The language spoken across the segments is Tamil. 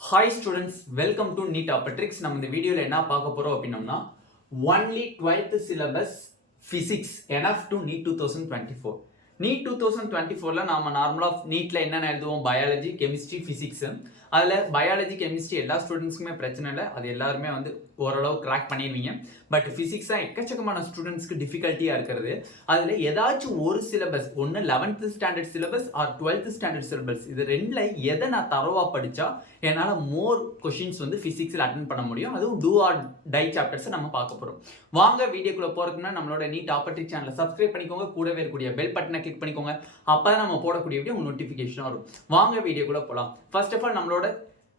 Hi students, welcome to NEET Optics. நம்ம இந்த வீடியோல என்ன பார்க்க போறோம் அப்படின்னா only 12th syllabus physics enough to NEET 2024. NEET 2024ல நாம நார்மலா நீட்ல என்னென்ன எழுதுவோம் பயாலஜி கெமிஸ்ட்ரி பிசிக்ஸ் அதுல பயாலஜி கெமிஸ்ட்ரி எல்லா ஸ்டூடெண்ட்ஸ்க்குமே பிரச்சனை இல்லை அது எல்லாருமே வந்து ஓரளவு கிராக் பண்ணிடுவீங்க பட் பிசிக்ஸ் தான் எக்கச்சக்கமான ஸ்டூடெண்ட்ஸ்க்கு டிஃபிகல்ட்டியா இருக்கிறது அதுல ஏதாச்சும் ஒரு சிலபஸ் ஒன்று 11th standard syllabus or 12th standard syllabus இது ரெண்டுல எதை நான் தரவா படிச்சா என்னால் மோர் கொஷின்ஸ் வந்து பிசிக்ஸில் அட்டன் பண்ண முடியும் அதுவும் டூ ஆர் டை சாப்டர்ஸை நம்ம பார்க்க போகிறோம் வாங்க வீடியோக்குள்ள போறதுக்குன்னா நம்மளோட நீட் ஆப்பர்டிக் சேனலை சப்ஸ்கிரைப் பண்ணிக்கோங்க கூடவே இருக்கக்கூடிய பெல் பட்டனை கிளிக் பண்ணிக்கோங்க அப்போ நம்ம போடக்கூடிய வீடியோ உங்களுக்கு நோட்டிஃபிகேஷன் வரும் வாங்க வீடியோக்குள்ள போகலாம் ஃபர்ஸ்ட் ஆஃப் ஆல் நம்மளோட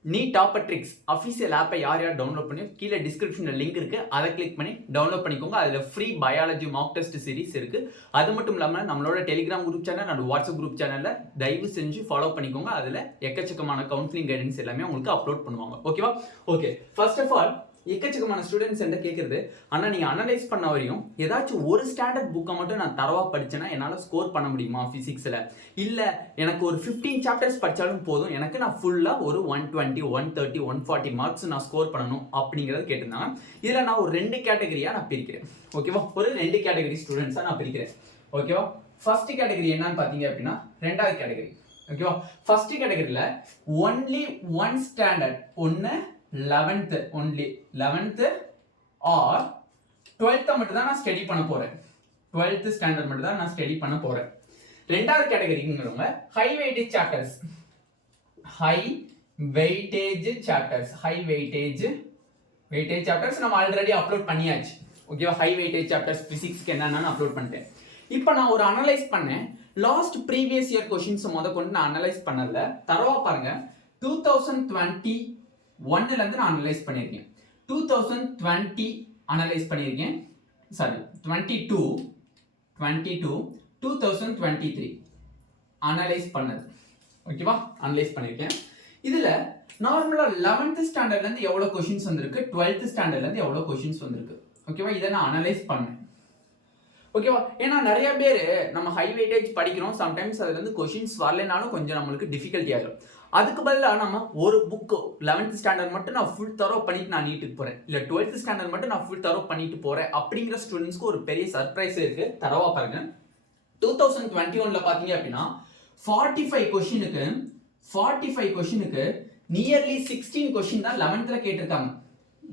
நீட் ஆப்பர்ட்ரிக்ஸ் அஃபிஷியல் ஆப்பை யார் டவுன்லோட் பண்ணி கீழே டிஸ்கிரிப்ஷனில் லிங்க் இருக்கு அதை கிளிக் பண்ணி டவுன்லோட் பண்ணிக்கோங்க அதில் free biology Mach test series இருக்கு அது மட்டும் இல்லாமல் நம்மளோட Telegram group channel and WhatsApp group சேனலில் தயவு செஞ்சு ஃபாலோ பண்ணிக்கோங்க அதில் எக்கச்சக்கமான கவுன்சிலிங் கைடன்ஸ் எல்லாமே உங்களுக்கு அப்லோட் பண்ணுவாங்க ஓகேவா ஓகே ஃபர்ஸ்ட் ஆஃப் ஆல் எக்கச்சக்கமான ஸ்டூடெண்ட்ஸ் என்ன கேட்குறது ஆனால் நீங்கள் அனலைஸ் பண்ண வரையும் ஏதாச்சும் ஒரு ஸ்டாண்டர்ட் புக்கை மட்டும் நான் தரவா படிச்சேன்னா என்னால் ஸ்கோர் பண்ண முடியுமா ஃபிசிக்ஸில் இல்லை எனக்கு ஒரு 15 சாப்டர்ஸ் படித்தாலும் போதும் எனக்கு நான் ஃபுல்லாக ஒரு 120 130 140 மார்க்ஸ் நான் ஸ்கோர் பண்ணணும் அப்படிங்கிறது கேட்டிருந்தாங்க இதில் நான் ஒரு 2 கேட்டகரியாக நான் பிரிக்கிறேன் ஓகேவா ஒரு 2 கேட்டகரி ஸ்டூடெண்ட்ஸாக நான் பிரிக்கிறேன் ஓகேவா ஃபர்ஸ்ட் கேட்டகரி என்னன்னு பார்த்தீங்க அப்படின்னா 2வது கேட்டகரி ஓகேவா ஃபர்ஸ்ட் கேட்டகரியில் ஒன்லி ஒன் ஸ்டாண்டர்ட் ஒன்று 11th only 11th or 12th மட்டும் தான் நான் ஸ்டடி பண்ண போறேன் 12th ஸ்டாண்டர்ட் மட்டும் தான் நான் ஸ்டடி பண்ண போறேன் ரெண்டாவது கேட்டகரிங்கிறவங்க high weightage chapters high weightage chapters நம்ம ஆல்ரெடி அப்லோட் பண்ணியாச்சு ஓகேவா ஹை வெயிட்டேஜ் சாப்டர்ஸ் பிசிக்ஸ்க்கு என்னன்னு அப்லோட் பண்ணிட்டேன் இப்போ நான் ஒரு அனலைஸ் பண்ணேன் லாஸ்ட் ப்ரீவியஸ் இயர் கொஸ்டின்ஸ் கொண்டு நான் அனலைஸ் பண்ணல தரவா பாருங்க 2020 ஒன்னுல இருந்து நான் அனலைஸ் பண்ணியிருக்கேன் 2020 அனலைஸ் பண்ணியிருக்கேன் சாரி 22 2023 அனலைஸ் பண்ணது ஓகேவா அனலைஸ் பண்ணியிருக்கேன் இதுல நார்மலா 11th ஸ்டாண்டர்ட்ல இருந்து எவ்வளவு கொஸ்டின்ஸ் வந்திருக்கு 12th ஸ்டாண்டர்ட்ல இருந்து எவ்வளவு கொஸ்டின்ஸ் வந்திருக்கு ஓகேவா இதை நான் அனலைஸ் பண்ணேன் ஓகேவா ஏன்னா நிறைய பேர் நம்ம ஹை வெயிட்டேஜ் படிக்கிறோம் சம்டைம்ஸ் அதுல இருந்து கொஸ்டின்ஸ் வரலைனாலும் கொஞ்சம் நம்மளுக்கு டிஃபிகல்ட்டி ஆகும் அதுக்கு பதிலாக நம்ம ஒரு புக்கு 11th ஸ்டாண்டர்ட் மட்டும் நான் ஃபுல் தரோ பண்ணிட்டு நான் நீட்டுக்கு போறேன் இல்லை 12th ஸ்டாண்டர்ட் மட்டும் நான் ஃபுல் தரோ பண்ணிட்டு போறேன் அப்படிங்கிற ஸ்டூடெண்ட்ஸ்க்கு ஒரு பெரிய சர்ப்ரைஸ் இருக்கு தரவா பாருங்க 2021ல பாத்தீங்க அப்படின்னா 45 கொஸ்டினுக்கு நியர்லி 16 கொஸ்டின் தான் 11th கேட்டிருக்காங்க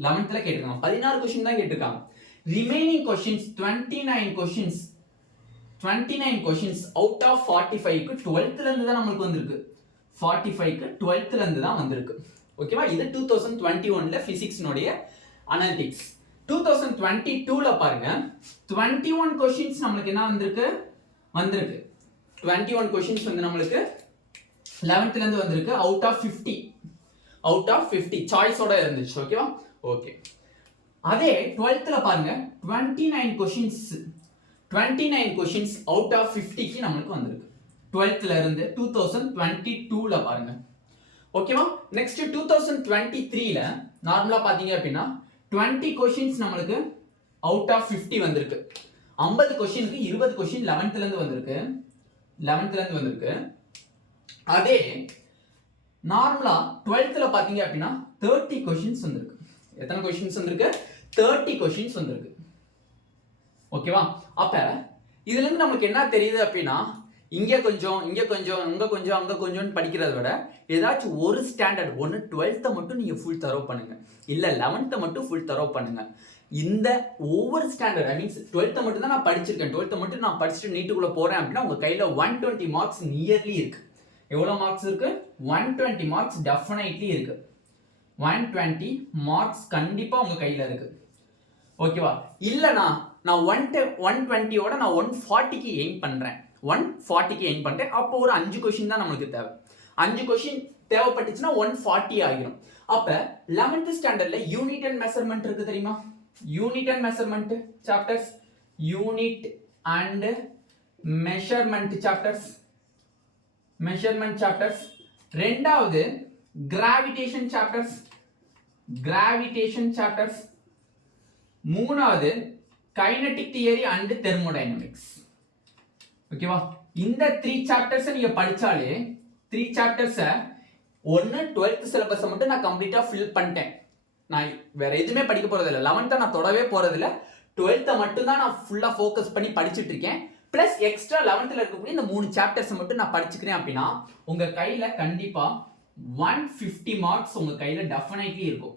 16 கொஸ்டின் தான் கேட்டிருக்காங்க remaining questions 29 questions out of 45க்கு 12th இருந்து தான் நம்மளுக்கு வந்திருக்கு 45க்கு 12th இருந்து தான் வந்திருக்கு ஓகேவா இது 2021ல பிசிக்ஸ்னுடைய அனலிட்டிக்ஸ் 2022ல பாருங்க 21 கொஸ்டின்ஸ் நம்மளுக்கு என்ன வந்திருக்கு 21 கொஸ்டின்ஸ் வந்து நம்மளுக்கு 11th இருந்து வந்திருக்கு அவுட் ஆஃப் 50 சாய்ஸோட இருந்துச்சு ஓகேவா ஓகே அதே 12th பாருங்க 29 கொஸ்டின்ஸ் அவுட் ஆஃப் 50க்கு நம்மளுக்கு வந்திருக்கு 12th இருந்து 2022ல பாருங்க ஓகேவா நெக்ஸ்ட் 2023ல நார்மலா பாத்தீங்க அப்படின்னா 20 கொஸ்டின்ஸ் நம்மளுக்கு அவுட் ஆஃப் 50 வந்திருக்கு 50 கொஸ்டினுக்கு 20 கொஸ்டின் 11th இருந்து வந்திருக்கு அதே நார்மலா 12th பாத்தீங்க அப்படின்னா 30 கொஸ்டின்ஸ் வந்திருக்கு எத்தனை கொஸ்டின்ஸ் வந்திருக்கு 30 கொஸ்டின்ஸ் வந்திருக்கு ஓகேவா அப்ப இதுல இருந்து நமக்கு என்ன தெரியுது அப்படின்னா இங்க கொஞ்சம் அங்க கொஞ்சம் படிக்கிறத விட ஏதாச்சும் ஒரு ஸ்டாண்டர்ட் ஒன்று 12th மட்டும் நீங்க ஃபுல் தரோ பண்ணுங்க இல்ல 11th மட்டும் ஃபுல் தரோ பண்ணுங்க இந்த ஒவ்வொரு ஸ்டாண்டர்ட் ஐ மீன்ஸ் 12th மட்டும் தான் நான் படிச்சிருக்கேன் 12th மட்டும் நான் படிச்சுட்டு நீட்டுக்குள்ள போறேன் அப்படின்னா உங்க கையில 120 மார்க்ஸ் நியர்லி இருக்கு எவ்வளவு மார்க்ஸ் இருக்கு 120 மார்க்ஸ் டெஃபினெட்லி இருக்கு 120 மார்க்ஸ் கண்டிப்பா உங்க கையில இருக்கு ஓகேவா இல்லனா நான் 120 ஓட நான் 140க்கு எய்ம் பண்றேன் 140க்கு எய்ம் பண்றேன் அப்போ ஒரு 5 கொஸ்டின் தான் நமக்கு தேவை 5 கொஸ்டின் தேவைப்பட்டுச்சுன்னா 140 ஆகிரும் அப்ப 11th ஸ்டாண்டர்ட்ல யூனிட் அண்ட் மெஷர்மென்ட் இருக்கு தெரியுமா unit and measurement chapters unit and measurement chapters ரெண்டாவது கிராவிடேஷன் சாப்டர்ஸ் மூணாவது கைனடிக் தியரி அண்ட் தெர்மோடைனமிக்ஸ் ஓகேவா இந்த 3 சாப்டர்ஸ் நீங்க படிச்சாலே 3 சாப்டர்ஸ் ஒன்று 12th சிலபஸை மட்டும் நான் கம்ப்ளீட்டாக ஃபில் பண்ணிட்டேன். நான் வேற எதுவுமே படிக்க போகிறதில்ல. 11th நான் தொடவே போகிறதில்ல. 12th மட்டும் தான் நான் ஃபுல்லாக ஃபோக்கஸ் பண்ணி படிச்சுட்டு இருக்கேன். ப்ளஸ் எக்ஸ்ட்ரா 11th இருக்கக்கூடிய இந்த 3 சாப்டர்ஸை மட்டும் நான் படிச்சுக்கிறேன் அப்படின்னா உங்கள் கையில் கண்டிப்பாக 150 மார்க்ஸ் உங்கள் கையில் டெஃபினெட்லி இருக்கும்.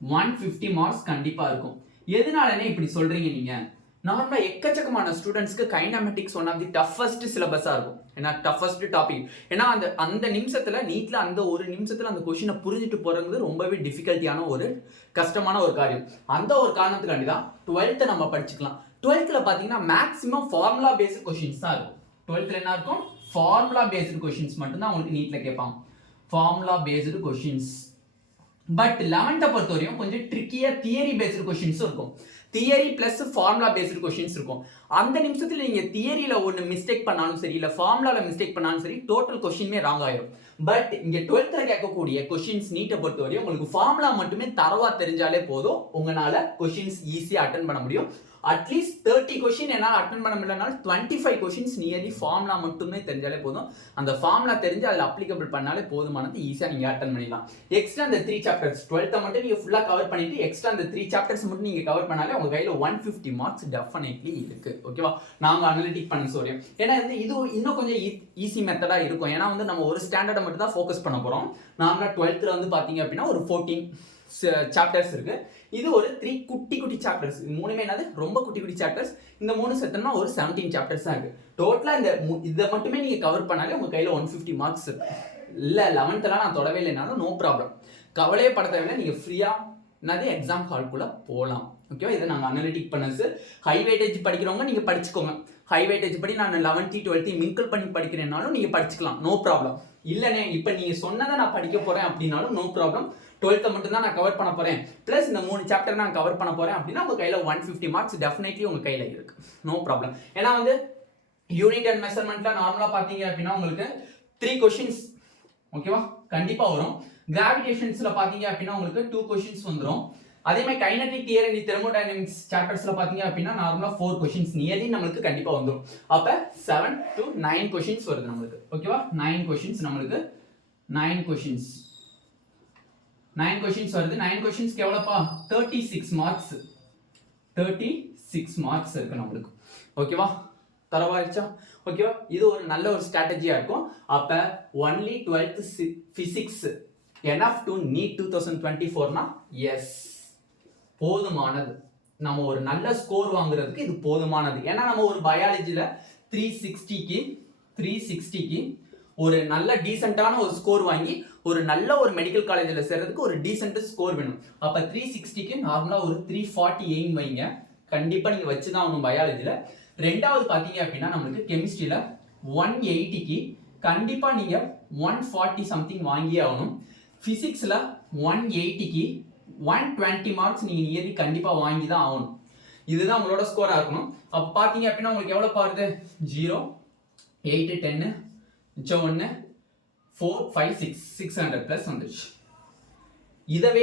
150 மார்க்ஸ் கண்டிப்பாக இருக்கும். எதனாலனே இப்படி சொல்கிறீங்க நீங்கள்? நார்மலாக எக்கச்சக்கமான ஸ்டூடெண்ட்ஸ்க்கு kinematics one of the toughest சிலபஸாக இருக்கும். ஏன்னா டஃபஸ்ட் டாபிக். ஏன்னா அந்த நிமிஷத்தில் நீட்டில் அந்த ஒரு நிமிஷத்தில் அந்த கொஷினை புரிஞ்சுட்டு போகிறது ரொம்பவே டிஃபிகல்ட்டியான ஒரு கஷ்டமான ஒரு காரியம். அந்த ஒரு காரணத்துக்காண்டி தான் 12th நம்ம படிச்சுக்கலாம். 12th பார்த்தீங்கன்னா மேக்ஸிமம் ஃபார்முலா பேஸ்டு கொஷின்ஸ் தான் இருக்கும். 12th என்ன இருக்கும்? ஃபார்முலா பேஸ்டு கொஷின்ஸ் மட்டும்தான் உங்களுக்கு நீட்டில் கேட்பாங்க. Formula based questions. But 11th பொறுத்தவரையும் கொஞ்சம் ட்ரிக்கியாக தியரி பேஸ்டு கொஷின்ஸும் இருக்கும். Theory plus formula based questions இருக்கும். அந்த நிமிஷத்தில் நீங்கள் தியரியில் ஒன்று மிஸ்டேக் பண்ணாலும் சரி, இல்லை ஃபார்முலாவில் மிஸ்டேக் பண்ணாலும் சரி, டோட்டல் கொஷினுமே ராங் ஆயிரும். பட் இங்கே 12th கேட்கக்கூடிய கொஷின்ஸ் நீட்டை பொறுத்தவரையும் உங்களுக்கு ஃபார்முலா மட்டுமே தரவா தெரிஞ்சாலே போதும், உங்களால் கொஷின்ஸ் ஈஸியாக அட்டன் பண்ண முடியும். அட்லீஸ்ட் 30 கொஷின் என்னால் அட்டன் பண்ண முடியலனாலும் 25 கொஷின்ஸ் நியர்லி ஃபார்முலா மட்டுமே தெரிஞ்சாலே போதும். அந்த ஃபார்முலா தெரிஞ்சு அதில் அப்ளிகபிள் பண்ணாலே போதுமானது, ஈஸியாக நீங்கள் அட்டன் பண்ணிடலாம். எக்ஸ்ட்ரா அந்த 3 சாப்டர்ஸ் 12th மட்டும் நீங்கள் ஃபுல்லாக கவர் பண்ணிட்டு எக்ஸ்ட்ரா அந்த 3 சாப்டர்ஸ் மட்டும் நீங்கள் கவர் பண்ணாலே உங்கள் கையில் 150 மார்க்ஸ் டெஃபினெட்லி இருக்குது. ஓகேவா? நாங்கள் அனலிட்டிக் பண்ண சொல்கிறோம். ஏன்னா இது இன்னும் கொஞ்சம் ஈஸி மெத்தடாக இருக்கும். ஏன்னா நம்ம ஒரு ஸ்டாண்டர்டை மட்டும் தான் ஃபோக்கஸ் பண்ண போகிறோம். நார்மலாக 12th பார்த்தீங்க அப்படின்னா ஒரு 14 சாப்டர்ஸ் இருக்கு. இது ஒரு 3 குட்டி குட்டி சாப்டர்ஸ். மூணுமே என்னது ரொம்ப குட்டி குட்டி சாப்டர்ஸ். இந்த 3 செத்தனா ஒரு 17 சாப்டர்ஸ் தான் இருக்கு. டோட்டலா இதை மட்டுமே நீங்க கவர் பண்ணாலே உங்க கையில 150 மார்க்ஸ் இருக்கு. இல்ல 11th நான் தொடவே இல்லைனாலும் நோ ப்ராப்ளம், கவலையே பட தேவையில்லை. நீங்க ஃப்ரீயா என்னது எக்ஸாம் ஹால்குள்ள போகலாம். ஓகேவா? இதை நாங்கள் அனலிட்டிக் பண்ணது. ஹை வெயிட்டேஜ் படிக்கிறவங்க நீங்க படிச்சுக்கோங்க. ஹை வெயிட்டேஜ் படி நான் 11th 12th மிங்கிள் பண்ணி படிக்கிறேன்னாலும் நீங்க படிச்சுக்கலாம், நோ ப்ராப்ளம். இல்லைனே இப்போ நீங்க சொன்னதை நான் படிக்க போறேன் அப்படின்னாலும் நோ ப்ராப்ளம். 12th மட்டும் தான் நான் கவர் பண்ண போறேன், பிளஸ் இந்த 3 சாப்டர் நான் கவர் பண்ண போறேன் அப்படின்னா உங்க கையில 150 மார்க்ஸ் டெஃபினெட்லி உங்க கையில இருக்கு, நோ ப்ராப்ளம். ஏன்னா யூனிட் அண்ட் மெஷர்மெண்ட்ல நார்மலா பாத்தீங்க அப்படின்னா உங்களுக்கு 3 கொஸ்டின்ஸ் ஓகேவா கண்டிப்பா வரும். கிராவிடேஷன்ஸ்ல பாத்தீங்க அப்படின்னா உங்களுக்கு 2 கொஸ்டின்ஸ் வந்துடும். அதே மாதிரி கைனடிக் தியரி அண்ட் தெர்மோடைனமிக்ஸ் சாப்டர்ஸ்ல பாத்தீங்க அப்படின்னா நார்மலா 4 கொஸ்டின்ஸ் நியர்லி நம்மளுக்கு கண்டிப்பா வந்துடும். அப்ப 7 to 9 கொஸ்டின்ஸ் வருது நம்மளுக்கு. ஓகேவா? 9 கொஸ்டின்ஸ் நம்மளுக்கு 9 கொஸ்டின்ஸ் வருது. 9 கொஸ்டின்ஸ்க்கு எவ்வளவுப்பா? 36 மார்க்ஸ். 36 மார்க்ஸ் இருக்கு நம்மளுக்கு. ஓகேவா? தரவாயிச்சா? ஓகேவா? இது ஒரு நல்ல ஒரு ஸ்ட்ராட்டஜியா இருக்கும். அப்ப only 12th physics enough to NEET 2024 னா எஸ் போதுமானது. நம்ம ஒரு நல்ல ஸ்கோர் வாங்குறதுக்கு இது போதுமானது. ஏன்னா நம்ம ஒரு பயாலஜில 360க்கு ஒரு நல்ல டீசென்ட்டான ஒரு ஸ்கோர் வாங்கி ஒரு நல்ல ஒரு மெடிக்கல் காலேஜில் சேர்றதுக்கு ஒரு டீசென்ட் ஸ்கோர் வேணும். அப்போ 360க்கு நார்மலாக ஒரு 340 எய்ம் வைங்க. கண்டிப்பாக நீங்கள் வச்சு தான் ஆகணும் பயாலஜியில். ரெண்டாவது பார்த்தீங்க அப்படின்னா நம்மளுக்கு கெமிஸ்ட்ரியில் 180க்கு கண்டிப்பாக நீங்கள் 140 சம்திங் வாங்கியே ஆகணும். ஃபிசிக்ஸில் 180க்கு 120 மார்க்ஸ் நீங்கள் நியர்லி கண்டிப்பாக வாங்கி தான் ஆகணும். இதுதான் உங்களோட ஸ்கோராக இருக்கணும். அப்போ பார்த்தீங்க அப்படின்னா உங்களுக்கு எவ்வளோ பாருது? 0 8 10 1 4 5 6 600 ப்ளஸ் வந்துருச்சு. இதவே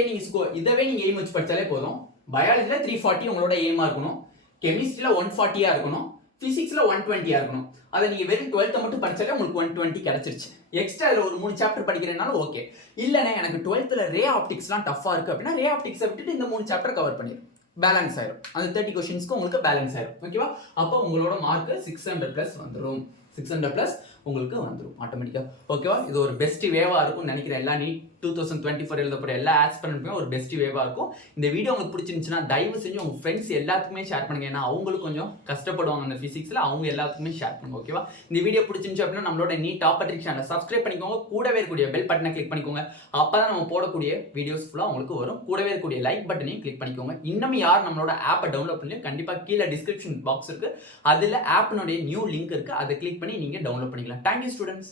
நீங்கள் எய்ம் வச்சு படித்தாலே போதும். பயாலஜியில் 340 உங்களோட எய்மாக இருக்கணும், கெமிஸ்ட்ரியில் 140 இருக்கணும், ஃபிசிக்ஸில் 120 இருக்கணும். அதை நீங்கள் வெறும் 12th மட்டும் படித்தாலே உங்களுக்கு 120 கிடச்சிருச்சு. எக்ஸ்ட்ரா இதில் ஒரு 3 சாப்டர் படிக்கிறேனாலும் ஓகே. இல்லைன்னா எனக்கு 12th ரே ஆப்டிக்ஸ்லாம் டஃபாக இருக்குது அப்படின்னா ரே ஆப்டிக்ஸை விட்டுட்டு இந்த 3 சாப்டர் கவர் பண்ணிடும், பேலன்ஸ் ஆயிடும். அந்த 30 கொஸ்டின்ஸ்க்கு உங்களுக்கு பேலன்ஸ் ஆயிடும். ஓகேவா? அப்போ உங்களோட மார்க் 600 ப்ளஸ் வந்துடும். 600 ப்ளஸ் உங்களுக்கு வந்துடும் ஆட்டோமேட்டிக்காக. ஓகேவா? இது ஒரு பெஸ்ட் வேவாக இருக்கும்னு நினைக்கிறேன். எல்லா NEET 2024 எழுத போகிற எல்லா ஆஸ்பிரண்ட்டுமே ஒரு பெஸ்ட் வேவாக இருக்கும். இந்த வீடியோ உங்களுக்கு பிடிச்சிருந்துச்சுன்னா தயவு செஞ்சு உங்கள் ஃப்ரெண்ட்ஸ் எல்லாத்துக்குமே ஷேர் பண்ணுங்க. ஏன்னா அவங்களும் கொஞ்சம் கஷ்டப்படுவாங்க அந்த ஃபிசிக்ஸில், அவங்க எல்லாத்துக்குமே ஷேர் பண்ணுங்க. ஓகேவா? இந்த வீடியோ பிடிச்சிருந்துச்சு அப்படின்னா நம்மளோட NEET டாப்பர்ட்ரிக்ஸ் சேனலை சப்ஸ்கிரைப் பண்ணிக்கோங்க. கூடவே இருக்கக்கூடிய பெல் பட்டனை கிளிக் பண்ணிக்கோங்க. அப்போ தான் நம்ம போடக்கூடிய வீடியோஸ் ஃபுல்லாக உங்களுக்கு வரும். கூடவே இருக்கக்கூடிய லைக் பட்டனையும் கிளிக் பண்ணிக்கோங்க. இன்னும் யார் நம்மளோட ஆப்பை டவுன்லோட் பண்ணி கண்டிப்பாக கீழே டிஸ்கிரிப்ஷன் பாக்ஸ் இருக்குது, அதில் ஆப்பினுடைய நியூ லிங்க் இருக்குது, அதை கிளிக் பண்ணி நீங்கள் டவுன்லோட் பண்ணிக்கலாம். Thank you students.